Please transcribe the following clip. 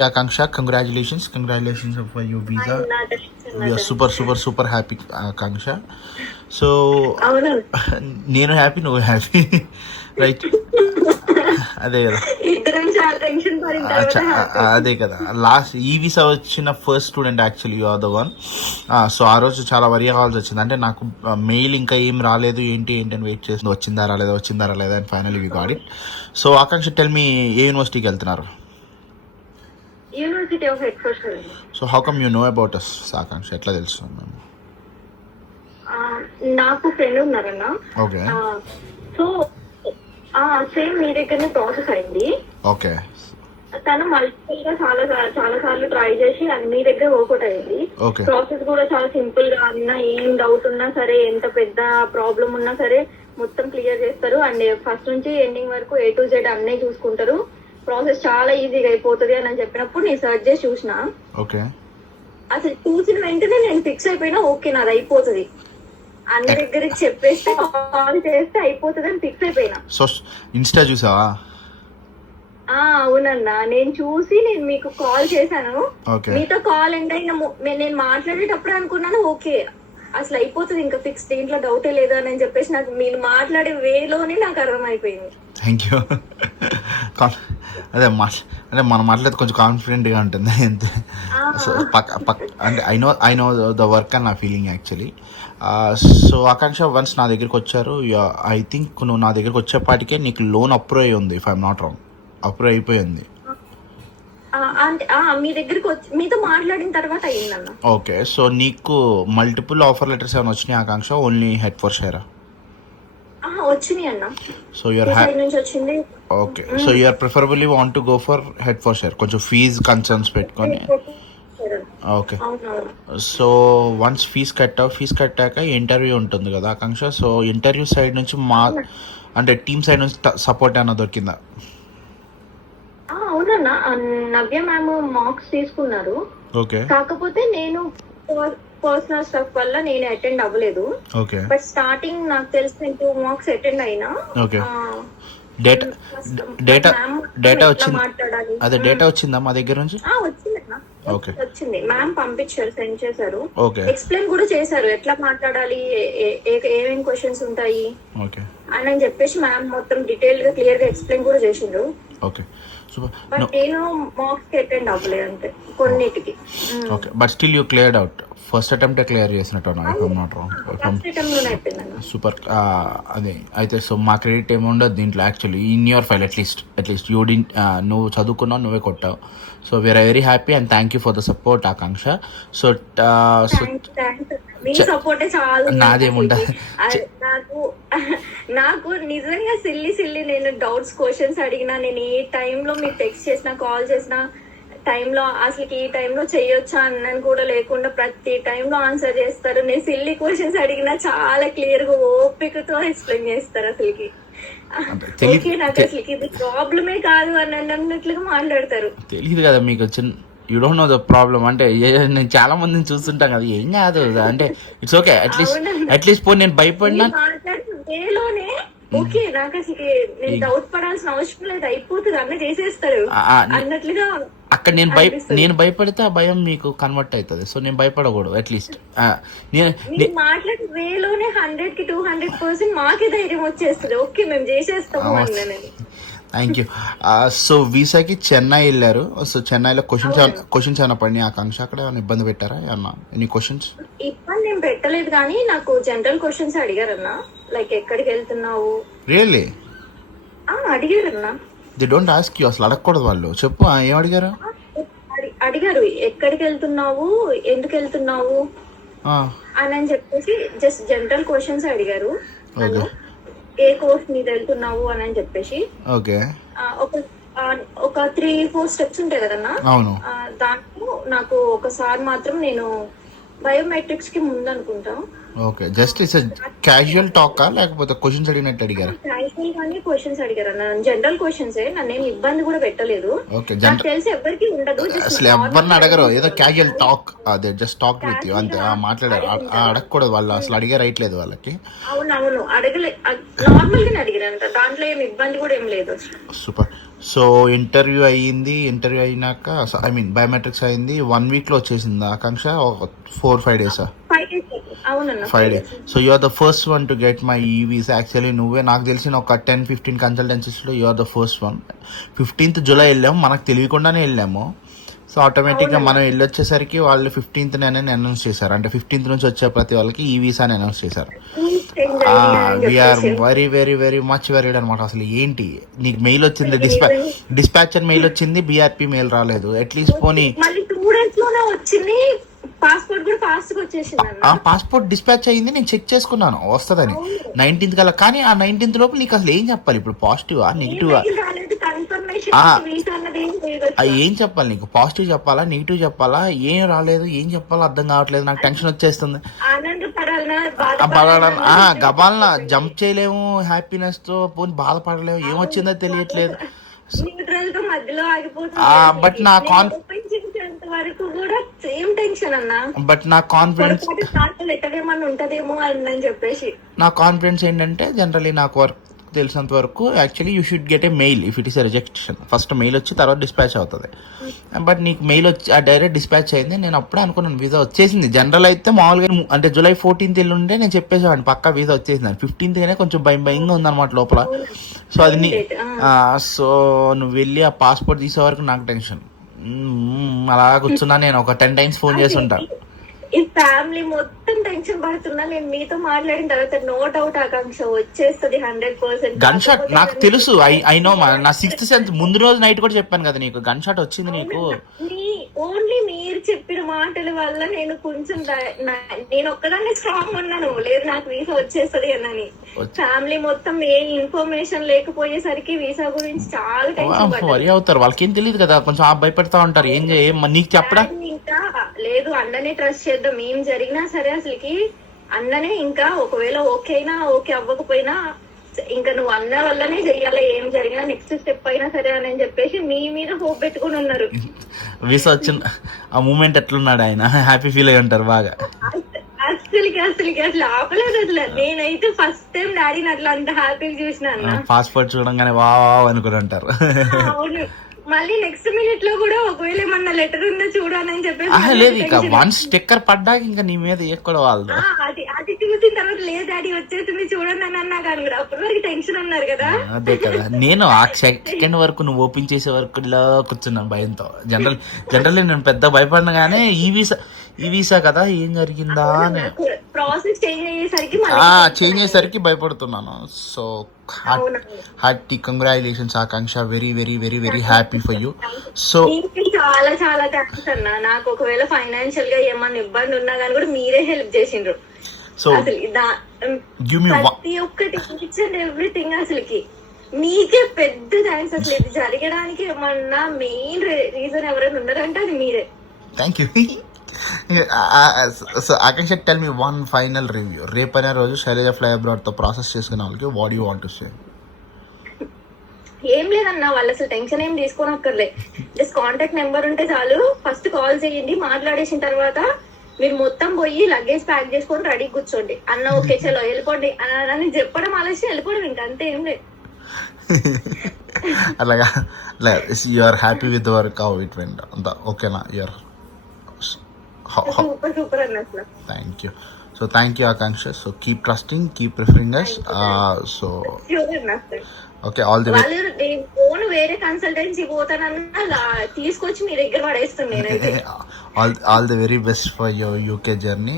Akansha, congratulations for your visa. We are super happy, Akansha. So నేను happy, నువ్వు happy, right? అదే కదా, అదే కదా. లాస్ట్ ఈ వీసా వచ్చిన first student actually, you are the one. So ఆ రోజు చాలా వరి కావాల్సి వచ్చింది. అంటే నాకు మెయిల్ ఇంకా ఏం రాలేదు, ఏంటి అని వెయిట్ చేసి వచ్చిందా రాలేదా అని finally we got it. So Akanksha, tell me, ఏ యూనివర్సిటీకి వెళ్తున్నారు? University of Hertford. So how come you know about us, Akanksha? ఎట్లా తెలుసు? నాకు ఫ్రెండ్ ఉన్నారన్న. ఓకే. సో సేమ్ మీ దగ్గరనే ప్రాసెస్ అయింది. ఓకే. తను మల్టిపుల్ గా చాలా సార్లు ట్రై చేసి మీ దగ్గర వర్కౌట్ అయింది. ప్రాసెస్ కూడా చాలా సింపుల్ గా ఉన్నా, ఏం డౌట్ ఉన్నా సరే, ఎంత పెద్ద ప్రాబ్లం ఉన్నా సరే మొత్తం క్లియర్ చేస్తారు. అండ్ ఫస్ట్ నుంచి ఎండింగ్ వరకు A to Z అన్నీ చూసుకుంటారు. ప్రాసెస్ చాలా ఈజీగా అయిపోతుంది అని చెప్పినప్పుడు నేను సర్చ్ చేసి చూసిన. అసలు చూసిన వెంటనే నేను ఫిక్స్ అయిపోయినా, ఓకే నాది అయిపోతుంది, అన్ని దగ్గరికి చెప్పేస్తే కాల్ చేస్తే అయిపోతుంది అని ఫిక్స్ అయిపోయినా. సో ఇన్స్టా చూసావా? అవునన్నా, నేను చూసి నేను మీకు కాల్ చేశాను. మీతో కాల్ ఎండ్ అయిన నేను మాట్లాడేటప్పుడు అనుకున్నాను, ఓకే అసలు అయిపోతుంది, ఇంకా ఫిక్స్, దీంట్లో డౌటే లేదు అని చెప్పేసి నాకు మీరు మాట్లాడే వేలోనే నాకు అర్థమైపోయింది. Thank you. అదే అంటే మనం మాట్లాడితే కొంచెం కాన్ఫిడెంట్గా ఉంటుంది అంతే. సో అంటే I know the work and నా ఫీలింగ్ యాక్చువల్లీ. సో ఆకాంక్ష, వన్స్ నా దగ్గరికి వచ్చారు, ఐ థింక్ నువ్వు నా దగ్గరికి వచ్చేపాటికే నీకు లోన్ అప్రూవ్ అయ్యి ఉంది, if I'm not wrong. Approve అయిపోయింది. మీ దగ్గరికి వచ్చి మీతో మాట్లాడిన తర్వాత అయిందన్న. ఓకే. సో నీకు మల్టిపుల్ ఆఫర్ లెటర్స్ ఏమైనా వచ్చినాయి ఆకాంక్ష? ఓన్లీ హెడ్ఫోర్డ్ వచ్చినాయి అన్న. సో యూఆర్ వచ్చింది. Okay. So you're preferably want to go for Hertford, కొంచెం ఫీజ్ కన్సర్న్స్ పెట్టుకొని. ఓకే. సో వన్స్ ఫీజ్ కట్టాక ఇంటర్వ్యూ ఉంటుంది కదా ఆకాంక్ష. సో ఇంటర్వ్యూ సైడ్ నుంచి అంటే టీమ్ సైడ్ నుంచి సపోర్ట్ ఏమైనా దొరికిందా? అవునన్నా, నవ్య మ్యామ్ మార్క్స్ తీసుకున్నారు. ఓకే. కాకపోతే నేను పర్సనల్ స్టఫ్ వల్ల నేను అటెండ్ అవ్వలేదు. ఓకే. బట్ స్టార్టింగ్ నాకు తెలిసి 2 మార్క్స్ అటెండ్ అయినా. ఓకే. డేటా వచ్చింది, అదే డేటా వచ్చిందా మా దగ్గర నుంచి? వచ్చింది. మ్యామ్ పంపించారు, సెండ్ చేశారు. ఓకే. ఎక్స్ప్లెయిన్ కూడా చేశారు, ఎట్లా మాట్లాడాలి, ఏమేం క్వశ్చన్స్ ఉంటాయి అని చెప్పేసి మ్యామ్ మొత్తం డీటెయిల్ గా క్లియర్ గా ఎక్స్ప్లెయిన్ కూడా చేసిండ్రు. ఓకే. బట్ నేను మార్క్స్ కి అటెండ్ అవ్వలేదు అంతే, కొన్నిటికి. Okay. But still you cleared out. First attempt clear చేసినట్టు, సూపర్. అదే అయితే, సో మా క్రెడిట్ ఏముండదు దీంట్లో actually. In your file at least you didn't, నువ్వు చదువుకున్నావు, నువ్వే కొట్టావు. So we're very happy and thank you for the support Akanksha. So నాదేముండదు, నాకు నిజంగా సిల్లి నేను డౌట్స్ క్వశ్చన్స్ అడిగినా, నేను ఏ టైంలో మీకు టెక్స్ట్ చేసినా, కాల్ చేసినా టైంలో అసలు ఈ టైంలో చెయ్యొచ్చా అన్నని కూడా లేకుండా ప్రతి టైంలో ఆన్సర్ చేస్తారు. నేను సిల్లీ క్వశ్చన్స్ అడిగినా చాలా క్లియర్ గా ఓపికతో ఎక్స్ప్లెయిన్ చేస్తారు. అసలుకి నాకు అసలుకి ఇది ప్రాబ్లమే కాదు అని అన్నట్లుగా మాట్లాడతారు. తెలియదు కదా మీకు, you don't know the problem. అంటే నేను చాలా మందిని చూస్తుంటాం కదా, ఏం కాదు అంటే ఇట్స్ ఓకే. అట్లీస్ట్ పోనీ నేను భయపడినా వేలోనే ఓకే, నాకు అసలు నేను డౌట్ పడాల్సిన అవసరం లేదు, అయిపోతుంది, అన్నీ చేసేస్తారు అన్నట్లుగా. అక్కడ నేను భయపడితే ఆ భయం మీకు కన్వర్ట్ అవుతుంది. సో నేను భయపడకూడదు. అట్లీస్ట్ మాట్లాడే వేలోనే 100 కి 200% మాకే ధైర్యం వచ్చేస్తుంది. ఓకే మేము చేసేస్తాము అన్నాను. Thank you. సో వీసాకి చెన్నై వెళ్ళారు. సో చెన్నైలో క్వశ్చన్స్ ఏమైనా పడినాయి ఆకాంక్ష? అక్కడ ఏమైనా ఇబ్బంది పెట్టారా? ఏమన్నా ఎనీ క్వశ్చన్స్? ఇబ్బంది ఏం పెట్టలేదు, కానీ నాకు జనరల్ క్వశ్చన్స్ అడిగారన్నా, లైక్ ఎక్కడికి వెళ్తున్నావు. రియల్లీ? అడిగారన్నా. దే డోంట్ ఆస్క్ యూ, అసలు అడగకూడదు వాళ్ళు. చెప్పు, ఏం అడిగారు? అడిగారు ఎక్కడికి వెళ్తున్నావు, ఎందుకు వెళ్తున్నావు అని చెప్పేసి జస్ట్ జనరల్ క్వశ్చన్స్ అడిగారు. ఏ కోర్స్ మీద వెళ్తున్నావు అని చెప్పేసి. ఓకే. ఒక 3-4 స్టెప్స్ ఉంటాయి కదన్నా. దాంట్లో నాకు ఒకసారి మాత్రం నేను బయోమెట్రిక్స్ కి ముందు అనుకుంటా. Okay. Just it's casual talk లేకపోతే క్వశ్చన్స్ అడిగినట్టు అడిగారు? క్యాజువల్ గానే క్వశ్చన్స్ అడిగారు అన్న, జనరల్ క్వశ్చన్స్. నన్నేం ఇబ్బంది కూడా పెట్టలేదు. నాకు తెలిసి ఎవరికి ఉండదు, అసలు ఎవరిని అడగరు, ఏదో క్యాజువల్ టాక్, అదే జస్ట్ టాక్ విత్ యూ అంతే. మాట్లాడారు, అడగకూడదు వాళ్ళు, అసలు అడిగే రైట్ లేదు వాళ్ళకి. అవునవును, అడగలే, నార్మల్ గానే అడిగారంట, దాంట్లో ఏం ఇబ్బంది కూడా ఏం లేదు. సూపర్. సో ఇంటర్వ్యూ అయినాక ఐ మీన్ బయోమెట్రిక్స్ అయింది 1 వీక్లో వచ్చేసింది ఆకాంక్ష, 4-5 డేసా? 5 days. అవునన్నా 5 days. So you are the first one to get my e visa. Actually నువ్వే నాకు తెలిసిన ఒక 10-15 కన్సల్టెన్సీస్లో you are the first one. 15th July వెళ్ళాము, మనకు తెలియకుండానే వెళ్ళాము. సో ఆటోమేటిక్గా మనం వెళ్ళొచ్చేసరికి వాళ్ళు 15th అనౌన్స్ చేశారు. అంటే 15th నుంచి వచ్చే ప్రతి వాళ్ళకి ఈ వీసా అని అనౌన్స్ చేశారు. We are very very very much worried అనమాట. అసలు ఏంటి నీకు మెయిల్ వచ్చింది, డిస్పాచర్ మెయిల్ వచ్చింది, బీఆర్పీ మెయిల్ రాలేదు. అట్లీస్ట్ పోనీ వచ్చింది. పాస్పోర్ట్ కూడా ఫాస్ట్ గా వచ్చేసింది. పాస్పోర్ట్ డిస్పాచ్ అయ్యింది, నేను చెక్ చేసుకున్నాను వస్తుందని 19th కల్లా. కానీ ఆ 19th లోపు నీకు అసలు ఏం చెప్పాలి ఇప్పుడు, పాజిటివా నెగిటివా? ఏం చెప్పాలి నీకు? పాజిటివ్ చెప్పాలా, నెగిటివ్ చెప్పాలా, ఏం రాలేదు, ఏం చెప్పాలో అర్థం కావట్లేదు. నాకు టెన్షన్ వచ్చేస్తుంది. గబాలన జంప్ చేయలేము హ్యాపీనెస్ తో, పోనీ బాధపడలేము, ఏమొచ్చిందో తెలియట్లేదు. బట్ నా వరకు కూడా సేమ్ టెన్షన్ అన్న. బట్ నా కాన్ఫిడెన్స్ ఉంటదేమో అని చెప్పేసి నా కాన్ఫిడెన్స్ ఏంటంటే జనరలీ నాకు వర్క్ తెలిసినంత వరకు actually you should get a mail if it is a rejection. First mail వచ్చి తర్వాత డిస్పాచ్ అవుతుంది. బట్ నీకు మెయిల్ వచ్చి డైరెక్ట్ డిస్పాచ్ అయింది. నేను అప్పుడే అనుకున్నాను వీసా వచ్చేసింది. జనరల్ అయితే మామూలుగా అంటే July 14th వెళ్ళుంటే నేను చెప్పేసాను పక్కా వీసా వచ్చేసింది. 15th గానే కొంచెం భయంగా ఉందన్నమాట లోపల. సో అది సో నువ్వు వెళ్ళి ఆ పాస్పోర్ట్ తీసే వరకు నాకు టెన్షన్. అలా కూర్చున్నా, నేను ఒక 10 times ఫోన్ చేసి ఉంటాను. ఈ ఫ్యామిలీ మొత్తం టెన్షన్ పడుతున్నా. నేను మీతో మాట్లాడిన తర్వాత నో డౌట్ ఆకాంక్ష వచ్చేస్తుంది 100%. గన్ షాట్ నాకు తెలుసు. I know. నా 6th సెన్స్ ముందు రోజు నైట్ కూడా చెప్పాను కదా నీకు, గన్ షాట్ వచ్చింది నీకు. ఓన్లీ మీరు చెప్పిన మాటల వల్ల నేను కొంచెం నేను ఒక్కదాన్ని స్ట్రాంగ్ ఉన్నాను. లేదు నాకు వీసా వచ్చేస్తుంది అన్నని. ఫ్యామిలీ మొత్తం ఏ ఇన్ఫర్మేషన్ లేకపోయేసరికి వీసా గురించి చాలా టెన్షన్ వరి అవుతారు. వాళ్ళకి ఏం తెలియదు కదా, కొంచెం భయపెడతా ఉంటారు. ఏం నీకు చెప్పడా? ఇంకా లేదు, అన్ననే ట్రస్ట్ చేద్దాం. ఏం జరిగినా సరే అసలుకి అన్ననే. ఇంకా ఒకవేళ ఓకే అయినా ఓకే అవ్వకపోయినా ఇంకా నువ్వు అన్న వల్లనే చెయ్యాలి. ఏం జరిగినా నెక్స్ట్ స్టెప్ అయినా సరే అని చెప్పేసి మీ మీద హోప్ పెట్టుకుని ఉన్నారు. వీసా వచ్చిన ఆ మూమెంట్ ఎట్లున్నాడు ఆయన? హ్యాపీ ఫీల్ అయ్యి ఉంటారు బాగా. అసలు ఆపలేదు అసలు. నేనైతే ఫస్ట్ టైం డాడీని అట్లా అంత హ్యాపీగా చూసిన అన్న. పాస్పోర్ట్ చూడంగానే వావ్ అనుకుని అంటారు. అవును. మళ్ళీ నెక్స్ట్ మినిట్ లో కూడా ఒకవేళ ఏమన్నా లెటర్ ఉందో చూడాలని చెప్పేసి లేదు. ఇక వన్ స్టిక్కర్ పడ్డాక ఇంకా నీ మీద ఎక్కడ వాళ్ళు అది చూసిన తర్వాత లేదు డాడీ వచ్చేసింది చూడండి అని అన్నా కానీ కూడా అప్పటి వరకు టెన్షన్ అన్నారు కదా. అదే కదా, నేను ఆ సెకండ్ వరకు నువ్వు ఓపెన్ చేసే వరకు ఇలా కూర్చున్నాను భయంతో. జనరల్లీ నేను పెద్ద భయపడినా గానీ ఈ వీసా కదా ఏం జరిగిందా అని ప్రాసెస్ చేంజ్ అయ్యేసరికి భయపడుతున్నాను. So hearty congratulations Akanksha. Very very very very happy for you. So చాలా చాలా థ్యాంక్స్ అన్న. నాకు ఒకవేళ ఫైనాన్షియల్ గా ఏమన్నా ఇబ్బంది ఉన్నా కానీ కూడా మీరే హెల్ప్ చేసిండ్రు. సో ప్రతి ఒక్కటి ఈచ్ అండ్ ఎవ్రీథింగ్ అసలుకి మీకే పెద్ద థ్యాంక్స్. అసలు ఇది జరగడానికి ఏమన్నా మెయిన్ రీజన్ ఎవరైనా ఉన్నారంటే అది మీరే. Thank you. So Akanksha, tell me one final review. రేపనే రోజు శైలజ ఫ్లై అబ్రాడ్ తో ప్రాసెస్ చేసుకునే వాళ్ళకి what you want to say? ఏం లేదన్నా, వాళ్ళు అసలు టెన్షన్ ఏం తీసుకోనక్కర్లే. జస్ట్ కాంటాక్ట్ నెంబర్ ఉంటే చాలు, ఫస్ట్ కాల్ చేయండి. మాట్లాడేసిన తర్వాత మీరు మొత్తం పోయి లగేజ్ ప్యాక్ చేసుకొని రెడీ కూర్చోండి. అన్న ఓకే చలో వెళ్ళిపోండి అని చెప్పడం ఆలస్యం వెళ్ళిపోవడం, ఇంకా అంతే. ఏం లేదు. అలాగా you are happy with work how it went అంతా ఓకేనా? యూఆర్ సూపర్ అన్న అసలు. Thank you. So thank you Akanksha. So keep trusting, keep preferring us. So okay, all the way. Phone వేరే కన్సల్టెన్సీ పోతానన్నా తీసుకొచ్చి మీ దగ్గర పడేస్తాను నేనైతే. All the very best for your UK journey.